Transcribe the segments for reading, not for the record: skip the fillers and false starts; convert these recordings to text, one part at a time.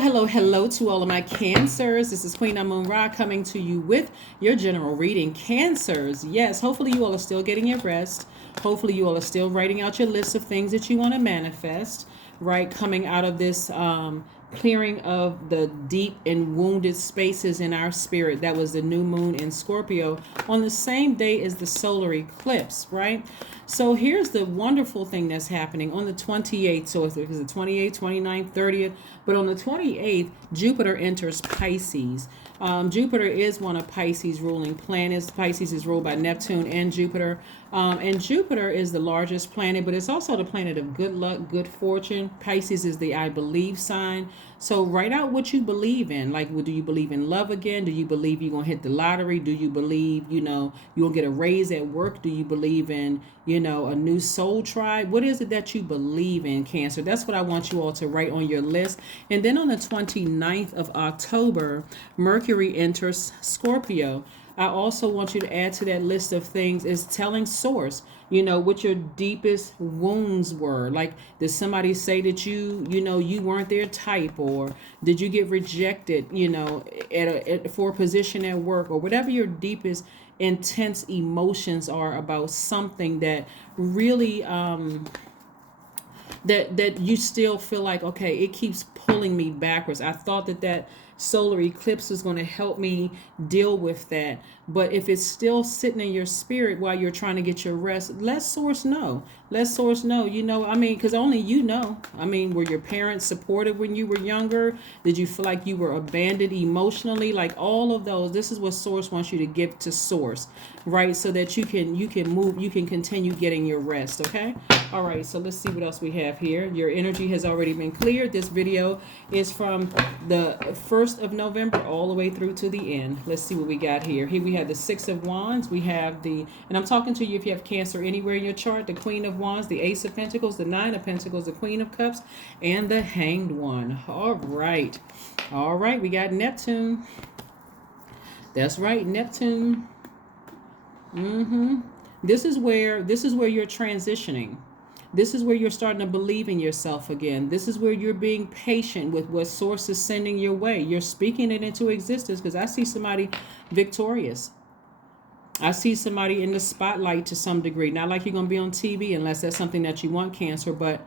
Hello to all of my Cancers. This is Queen Amun Ra coming to you with your general reading. Cancers, yes, hopefully you all are still getting your rest. Hopefully you all are still writing out your list of things that you want to manifest, right? Coming out of this clearing of the deep and wounded spaces in our spirit. That was the new moon in Scorpio on the same day as the solar eclipse, right? So here's the wonderful thing that's happening on the 28th. So if it's the 28th, 29th, 30th, but on the 28th, Jupiter enters Pisces. Jupiter is one of Pisces' ruling planets. Pisces is ruled by Neptune and Jupiter. And Jupiter is the largest planet, but it's also the planet of good luck, good fortune. Pisces is the I believe sign. So write out what you believe in. Like, do you believe in love again? Do you believe you're going to hit the lottery? Do you believe, you'll get a raise at work? Do you believe in, a new soul tribe? What is it that you believe in, Cancer? That's what I want you all to write on your list. And then on the 29th of October, Mercury enters Scorpio. I also want you to add to that list of things is telling source, what your deepest wounds were. Like, did somebody say that you weren't their type, or did you get rejected, for a position at work, or whatever your deepest intense emotions are about something that really that you still feel like, okay, it keeps pulling me backwards. I thought that solar eclipse was going to help me deal with that, but if it's still sitting in your spirit while you're trying to get your rest, let source know. Because only were your parents supportive when you were younger? Did you feel like you were abandoned emotionally? Like, all of those, this is what source wants you to give to source, right? So that you can move, you can continue getting your rest. Okay. All right, so let's see what else we have here. Your energy has already been cleared. This video is from the 1st of November all the way through to the end. Let's see what we got here. Here we have the 6 of Wands. We have and I'm talking to you if you have Cancer anywhere in your chart, the Queen of Wands, the Ace of Pentacles, the 9 of Pentacles, the Queen of Cups, and the Hanged One. All right, we got Neptune. That's right, Neptune. This is where you're transitioning. This is where you're starting to believe in yourself again. This is where you're being patient with what source is sending your way. You're speaking it into existence, because I see somebody victorious. I see somebody in the spotlight to some degree. Not like you're going to be on TV unless that's something that you want, Cancer, but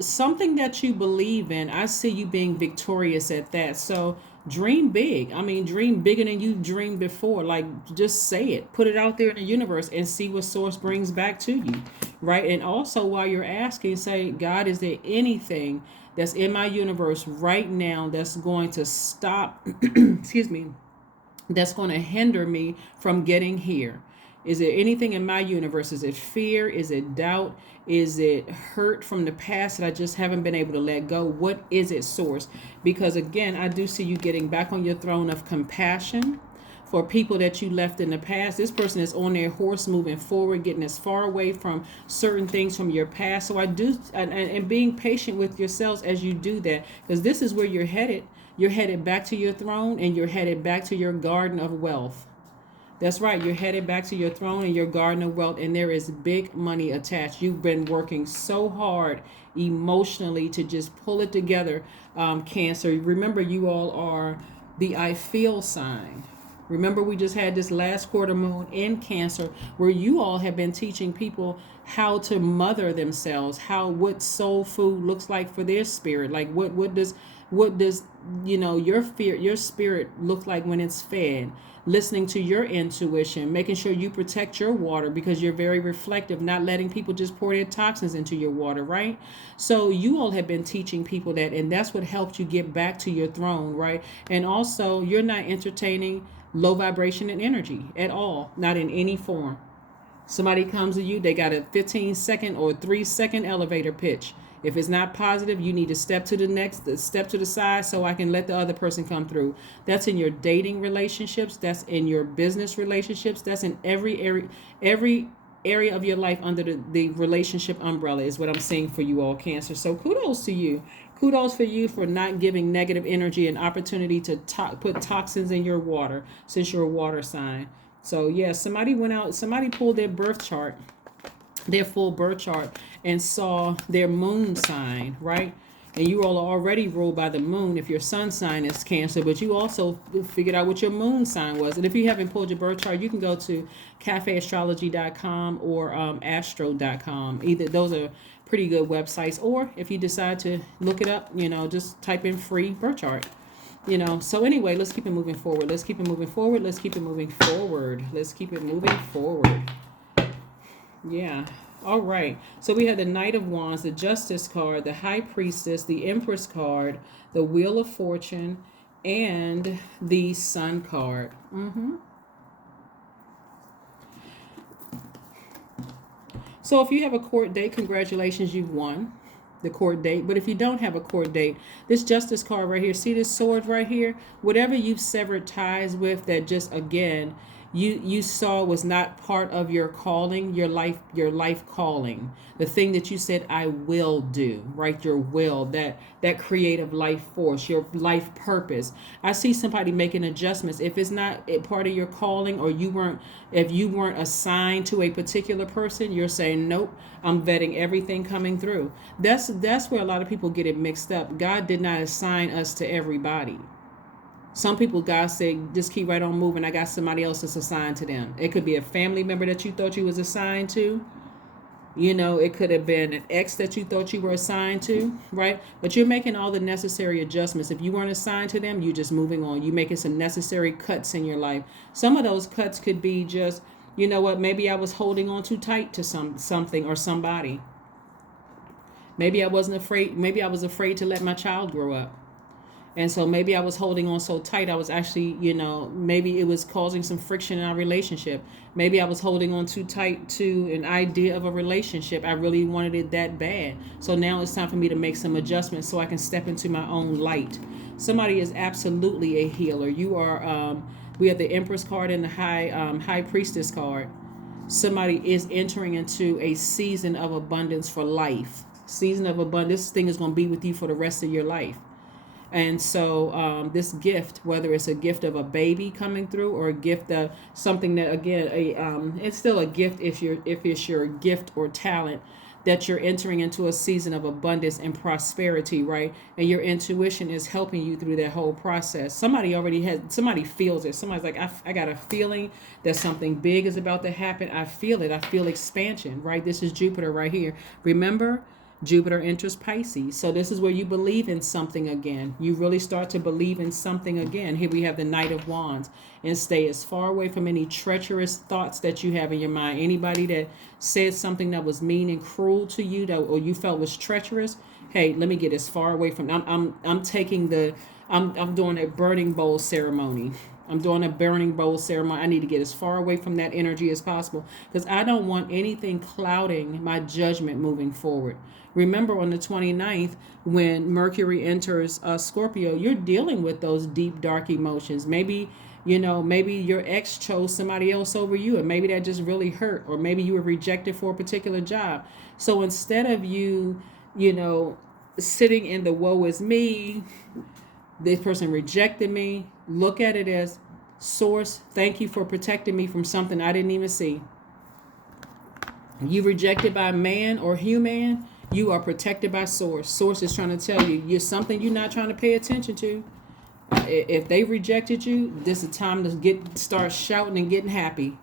something that you believe in. I see you being victorious at that. So dream big. Dream bigger than you dreamed before. Like, just say it. Put it out there in the universe and see what source brings back to you, right? And also, while you're asking, say, God, is there anything that's in my universe right now that's going to stop, excuse me, that's going to hinder me from getting here? Is there anything in my universe? Is it fear? Is it doubt? Is it hurt from the past that I just haven't been able to let go? What is it, source? Because again, I do see you getting back on your throne of compassion for people that you left in the past. This person is on their horse moving forward, getting as far away from certain things from your past. So I do, and being patient with yourselves as you do that, because this is where you're headed. You're headed back to your throne, and you're headed back to your garden of wealth. That's right. You're headed back to your throne and your garden of wealth, and there is big money attached. You've been working so hard emotionally to just pull it together, Cancer. Remember, you all are the I feel sign. Remember, we just had this last quarter moon in Cancer where you all have been teaching people how to mother themselves, what soul food looks like for their spirit. Like, what does your spirit look like when it's fed? Listening to your intuition, making sure you protect your water, because you're very reflective, not letting people just pour their toxins into your water, right? So you all have been teaching people that, and that's what helped you get back to your throne, right? And also, you're not entertaining low vibration and energy at all, not in any form. Somebody comes to you, they got a 15-second or 3-second elevator pitch. If it's not positive, you need to step to the side so I can let the other person come through. That's in your dating relationships. That's in your business relationships. That's in every area of your life under the relationship umbrella is what I'm seeing for you all, Cancer. So kudos to you. Kudos for you for not giving negative energy an opportunity to put toxins in your water, since you're a water sign. So yeah, somebody pulled their birth chart, their full birth chart, and saw their moon sign, right? And you all are already ruled by the moon if your sun sign is Cancer, but you also figured out what your moon sign was. And if you haven't pulled your birth chart, you can go to cafeastrology.com or astro.com. Either those are pretty good websites. Or if you decide to look it up, just type in free birth chart. So anyway, let's keep it moving forward. Let's keep it moving forward. Let's keep it moving forward. Let's keep it moving forward. Yeah. All right. So we have the Knight of Wands, the Justice card, the High Priestess, the Empress card, the Wheel of Fortune, and the Sun card. So if you have a court date, congratulations, you've won the court date. But if you don't have a court date, this Justice card right here, see this sword right here? Whatever you've severed ties with that just, again, you saw was not part of your calling, your life calling, the thing that you said I will do, right? Your will, that creative life force, your life purpose. I see somebody making adjustments. If it's not a part of your calling, or if you weren't assigned to a particular person, you're saying nope, I'm vetting everything coming through. That's where a lot of people get it mixed up. God did not assign us to everybody. Some people, God said, just keep right on moving. I got somebody else that's assigned to them. It could be a family member that you thought you was assigned to. It could have been an ex that you thought you were assigned to, right? But you're making all the necessary adjustments. If you weren't assigned to them, you're just moving on. You're making some necessary cuts in your life. Some of those cuts could be just, maybe I was holding on too tight to something or somebody. Maybe I wasn't afraid. Maybe I was afraid to let my child grow up. And so maybe I was holding on so tight, I was actually, maybe it was causing some friction in our relationship. Maybe I was holding on too tight to an idea of a relationship. I really wanted it that bad. So now it's time for me to make some adjustments so I can step into my own light. Somebody is absolutely a healer. You are, we have the Empress card and the High Priestess card. Somebody is entering into a season of abundance for life. Season of abundance. This thing is going to be with you for the rest of your life. And so this gift, whether it's a gift of a baby coming through or a gift of something that, again, it's still a gift if it's your gift or talent, that you're entering into a season of abundance and prosperity, right? And your intuition is helping you through that whole process. Somebody feels it. Somebody's like, I got a feeling that something big is about to happen. I feel it. I feel expansion, right? This is Jupiter right here. Remember, Jupiter enters Pisces. So this is where you believe in something again. You really start to believe in something again. Here we have the Knight of Wands. And stay as far away from any treacherous thoughts that you have in your mind. Anybody that said something that was mean and cruel to you, or you felt was treacherous, hey, let me get as far away from. I'm doing a burning bowl ceremony. I'm doing a burning bowl ceremony. I need to get as far away from that energy as possible, because I don't want anything clouding my judgment moving forward. Remember, on the 29th, when Mercury enters Scorpio, you're dealing with those deep, dark emotions. Maybe your ex chose somebody else over you, and maybe that just really hurt. Or maybe you were rejected for a particular job. So instead of you sitting in the woe is me, this person rejected me, look at it as, Source, thank you for protecting me from something I didn't even see. You rejected by man or human, you are protected by Source. Source is trying to tell you, you're something you're not trying to pay attention to. If they rejected you, this is a time to start shouting and getting happy,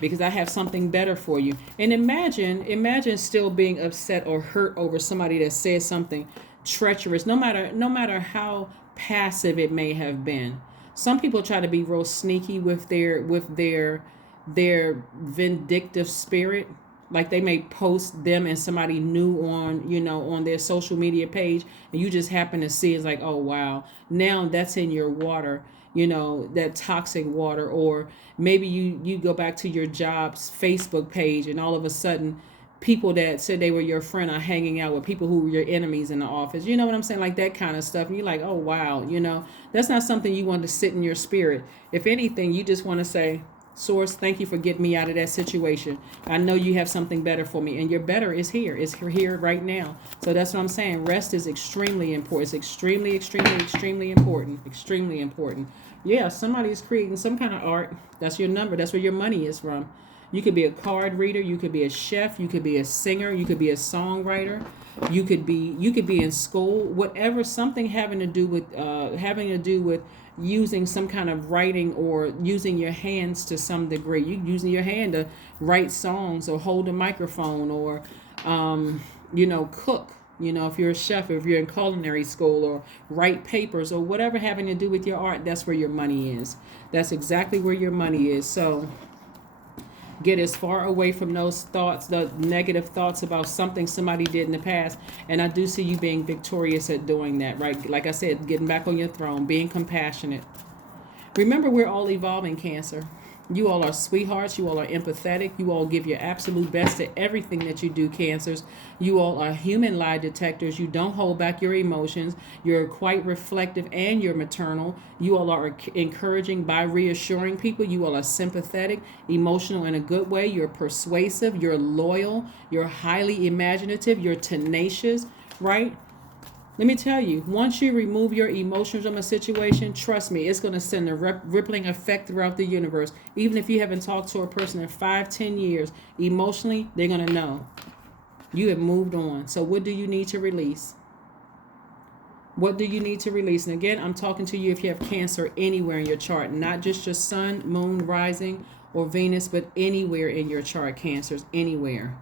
because I have something better for you. And imagine still being upset or hurt over somebody that said something treacherous, no matter how passive it may have been. Some people try to be real sneaky with their vindictive spirit. Like they may post them and somebody new on their social media page, and you just happen to see it's like, oh wow, now that's in your water, that toxic water. Or maybe you go back to your job's Facebook page, and all of a sudden people that said they were your friend are hanging out with people who were your enemies in the office. You know what I'm saying? Like that kind of stuff. And you're like, oh, wow. That's not something you want to sit in your spirit. If anything, you just want to say, Source, thank you for getting me out of that situation. I know you have something better for me, and your better is here. It's here right now. So that's what I'm saying. Rest is extremely important. It's extremely, extremely, extremely important. Extremely important. Yeah, somebody is creating some kind of art. That's your number. That's where your money is from. You could be a card reader. You could be a chef. You could be a singer. You could be a songwriter. You could be in school, whatever, something having to do with using some kind of writing or using your hands to some degree. You using your hand to write songs or hold a microphone or cook. If you're a chef, if you're in culinary school, or write papers or whatever having to do with your art, that's where your money is. That's exactly where your money is. So get as far away from those thoughts, the negative thoughts about something somebody did in the past. And I do see you being victorious at doing that, right? Like I said, getting back on your throne, being compassionate. Remember, we're all evolving, Cancer. You all are sweethearts. You all are empathetic. You all give your absolute best to everything that you do, Cancers. You all are human lie detectors. You don't hold back your emotions. You're quite reflective and you're maternal. You all are encouraging by reassuring people. You all are sympathetic, emotional in a good way. You're persuasive. You're loyal. You're highly imaginative. You're tenacious, right? Let me tell you, once you remove your emotions from a situation, trust me, it's going to send a rippling effect throughout the universe. Even if you haven't talked to a person in 5-10 years, emotionally, they're going to know you have moved on. So what do you need to release? What do you need to release? And again, I'm talking to you if you have Cancer anywhere in your chart, not just your sun, moon, rising, or Venus, but anywhere in your chart, Cancers, anywhere.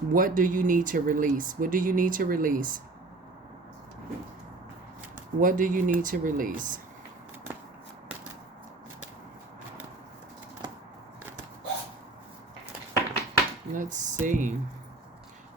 What do you need to release? What do you need to release? What do you need to release? Let's see.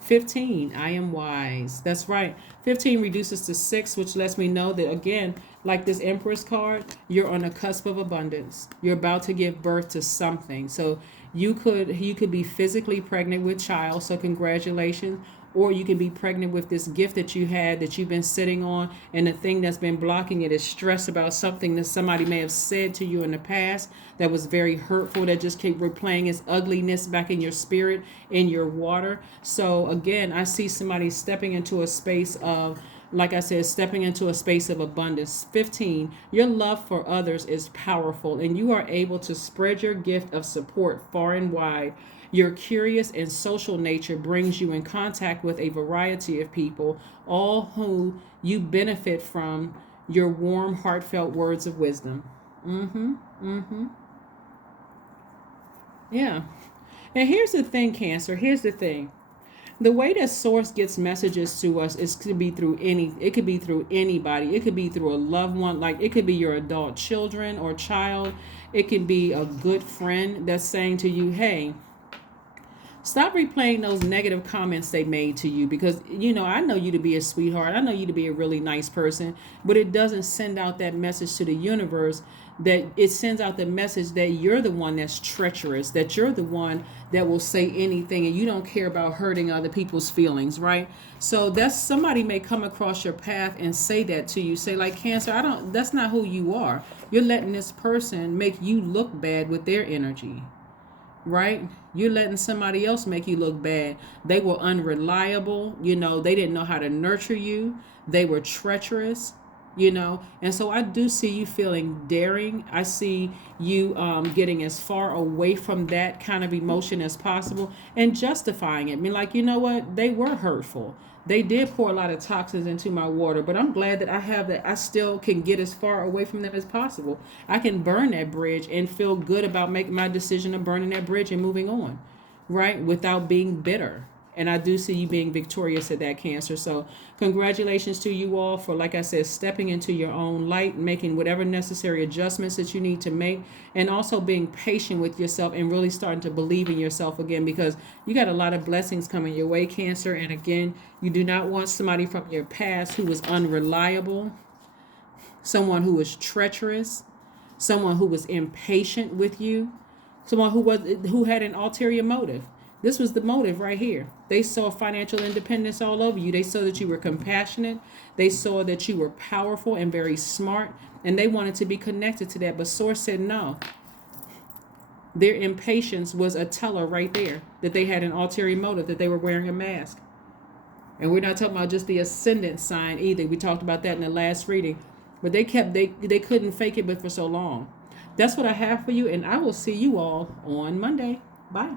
15, I am wise. That's right. 15 reduces to 6, which lets me know that, again, like this Empress card, you're on the cusp of abundance. You're about to give birth to something. So you could be physically pregnant with child, so congratulations. Or you can be pregnant with this gift that you had that you've been sitting on, and the thing that's been blocking it is stress about something that somebody may have said to you in the past that was very hurtful, that just keep replaying its ugliness back in your spirit, in your water. So again, I see somebody stepping into a space of, like I said, stepping into a space of abundance. 15, your love for others is powerful, and you are able to spread your gift of support far and wide. Your curious and social nature brings you in contact with a variety of people, all who you benefit from your warm, heartfelt words of wisdom. Yeah. And here's the thing, Cancer. Here's the thing. The way that source gets messages to us is could be through it could be through anybody. It could be through a loved one, like it could be your adult children or child. It can be a good friend that's saying to you, hey, stop replaying those negative comments they made to you, because I know you to be a sweetheart. I know you to be a really nice person, but it doesn't send out that message to the universe. That it sends out the message that you're the one that's treacherous, that you're the one that will say anything and you don't care about hurting other people's feelings, right? So that's somebody may come across your path and say that to you. Say like, Cancer, that's not who you are. You're letting this person make you look bad with their energy. Right? You're letting somebody else make you look bad. They were unreliable. They didn't know how to nurture you. They were treacherous. And so I do see you feeling daring. I see you getting as far away from that kind of emotion as possible and justifying it. I mean, like, you know what? They were hurtful. They did pour a lot of toxins into my water, but I'm glad that I have that. I still can get as far away from them as possible. I can burn that bridge and feel good about making my decision of burning that bridge and moving on, right? Without being bitter. And I do see you being victorious at that, Cancer. So congratulations to you all for, like I said, stepping into your own light, making whatever necessary adjustments that you need to make, and also being patient with yourself and really starting to believe in yourself again, because you got a lot of blessings coming your way, Cancer. And again, you do not want somebody from your past who was unreliable, someone who was treacherous, someone who was impatient with you, someone who had an ulterior motive. This was the motive right here. They saw financial independence all over you. They saw that you were compassionate. They saw that you were powerful and very smart, and they wanted to be connected to that. But Source said no. Their impatience was a teller right there that they had an ulterior motive, that they were wearing a mask. And we're not talking about just the ascendant sign either. We talked about that in the last reading. But they couldn't fake it but for so long. That's what I have for you, and I will see you all on Monday. Bye.